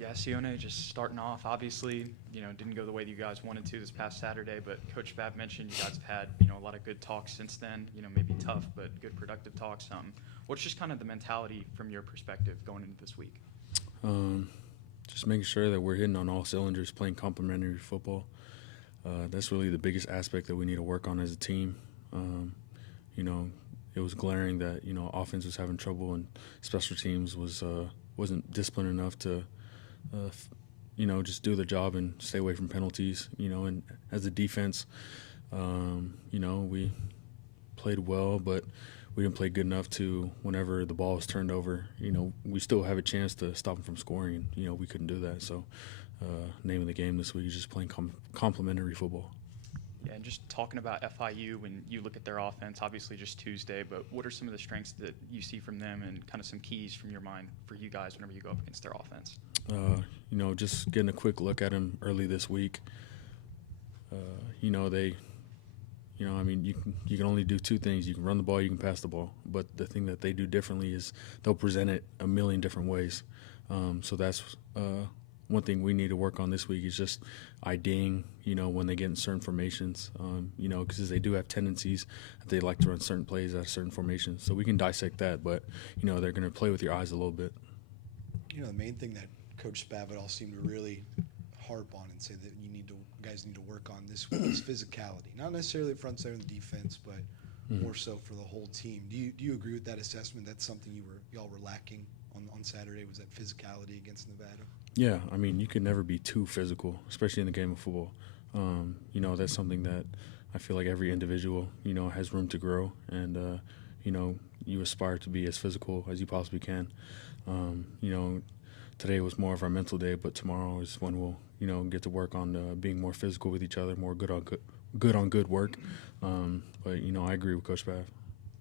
Yeah, Sione just starting off. Obviously, didn't go the way that you guys wanted to this past Saturday, but Coach Fab mentioned you guys have had, a lot of good talks since then. Maybe tough, but good productive talks. What's just kind of the mentality from your perspective going into this week? Just making sure that we're hitting on all cylinders, playing complementary football. That's really the biggest aspect that we need to work on as a team. It was glaring that offense was having trouble and special teams wasn't disciplined enough to just do the job and stay away from penalties. And as a defense, we played well, but we didn't play good enough to, whenever the ball was turned over, we still have a chance to stop them from scoring, and we couldn't do that. So name of the game this week is just playing complementary football. Yeah, and just talking about FIU, when you look at their offense, obviously just Tuesday, but what are some of the strengths that you see from them and kind of some keys from your mind for you guys whenever you go up against their offense? Just getting a quick look at them early this week. You can only do two things. You can run the ball, you can pass the ball. But the thing that they do differently is they'll present it a million different ways. So that's one thing we need to work on this week is just IDing, when they get in certain formations, because they do have tendencies that they like to run certain plays at a certain formation. So we can dissect that, but, they're going to play with your eyes a little bit. The main thing that Coach Spavital seemed to really harp on and say that guys need to work on this week is physicality. Not necessarily front seven and defense, but more so for the whole team. Do you agree with that assessment? That's something y'all were lacking on Saturday, was that physicality against Nevada? Yeah, you can never be too physical, especially in the game of football. That's something that I feel like every individual, has room to grow, and you aspire to be as physical as you possibly can. Today was more of our mental day, but tomorrow is when we'll, get to work on being more physical with each other, more good on good work. But I agree with Coach Spav.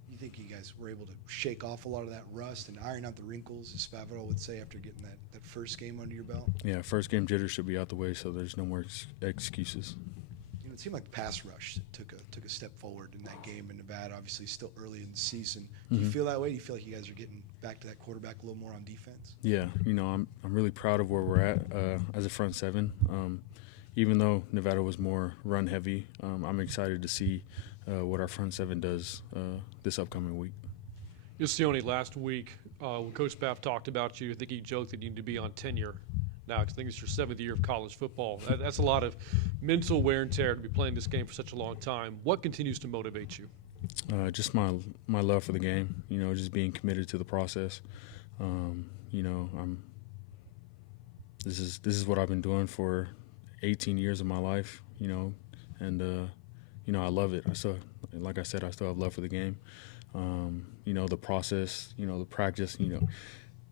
You think you guys were able to shake off a lot of that rust and iron out the wrinkles, as Spavital would say, after getting that first game under your belt? Yeah, first game jitters should be out the way, so there's no more excuses. It seemed like the pass rush took a step forward in that game in Nevada. Obviously, still early in the season. Do you feel that way? Do you feel like you guys are getting back to that quarterback a little more on defense? Yeah, I'm really proud of where we're at as a front seven. Even though Nevada was more run heavy, I'm excited to see what our front seven does this upcoming week. Sione, last week when Coach Spaff talked about you, I think he joked that you need to be on tenure now, because I think it's your 7th year of college football. That's a lot of mental wear and tear to be playing this game for such a long time. What continues to motivate you? Just my love for the game. Just being committed to the process. This is what I've been doing for 18 years of my life. And I love it. Like I said, I still have love for the game. The process. The practice.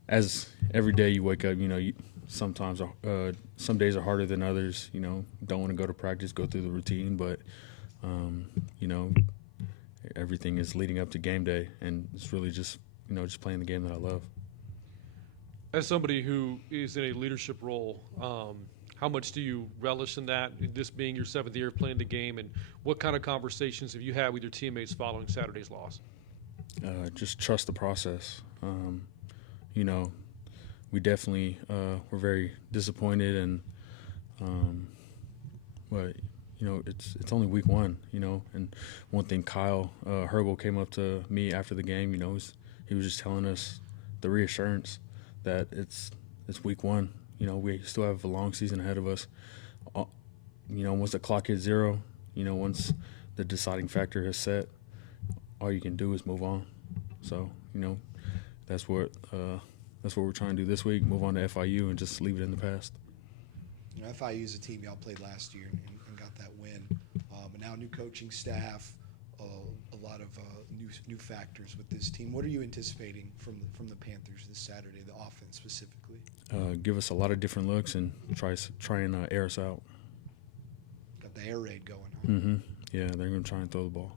As every day you wake up, sometimes some days are harder than others. Don't want to go to practice, go through the routine, but everything is leading up to game day, and it's really just just playing the game that I love. As somebody who is in a leadership role, how much do you relish in that, this being your 7th year playing the game, and what kind of conversations have you had with your teammates following Saturday's loss? Just trust the process. We definitely were very disappointed, and but it's only week one, and one thing Kyle Hergel came up to me after the game, he was just telling us the reassurance that it's week one. We still have a long season ahead of us. Once the clock hits zero, once the deciding factor is set, all you can do is move on. So that's what we're trying to do this week, move on to FIU and just leave it in the past. FIU is a team y'all played last year and got that win. But now new coaching staff, a lot of new factors with this team. What are you anticipating from the Panthers this Saturday, the offense specifically? Give us a lot of different looks and try and air us out. Got the air raid going on. Yeah, they're going to try and throw the ball.